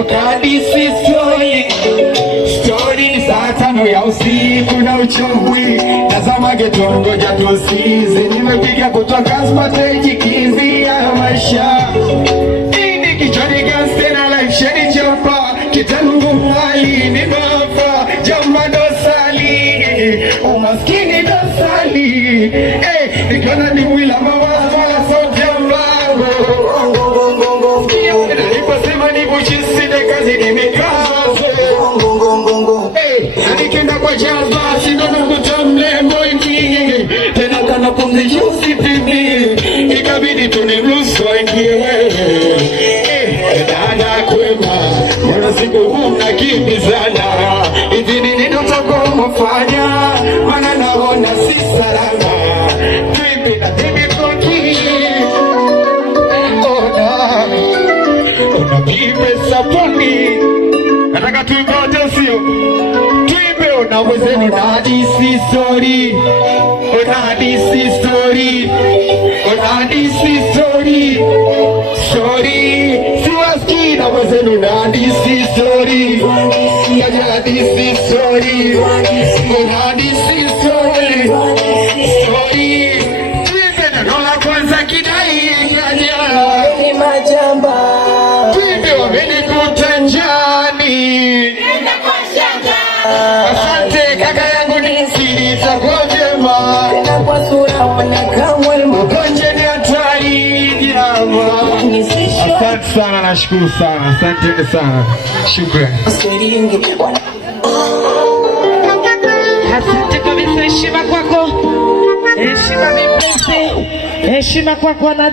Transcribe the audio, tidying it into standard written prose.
Ukadisi story ni saa 5 ya usiku na uchovu. Tazama geto ngoja tusize, nimepiga kutoka stage kizi ya maisha. Ini kichwani gangster na life shady chopa, kitangu mwali ni mafa, jamba dosali, umaskini dosali. Nikiona ni mwila mawazo ya sote mlango. Niliposema ni buchisi de kazi nimekaze. Nikienda kwa jazba sinono kutamle mwingi. Tena kana pumzi usipimi, ikabidi tuniruhusu ingie. Dada kwema, mbona siku huna kimbizana? Hivi nini nitoko mfanya? Maana naona si salama. Tuipe na tibi koki. Unakipe saponi. Nataka tuipe wote sio? Tuipe unawezeni na hadisi story. Hadisi story. Hadisi story. Story. Siwaski na wezeni na hadisi story. Hadisi story. Hadisi story. Story. Tuipe na dola kwanza kidai. Ni majamba. Asante kaka yangu ni siri zako njema. Tena kwa sura wanakamwe mkonje ni hatari jama. Asante sana, nashukuru sana. Asante sana. Shukrani. Asante kabisa, heshima kwako. Heshima mpenzi. Heshima kwako na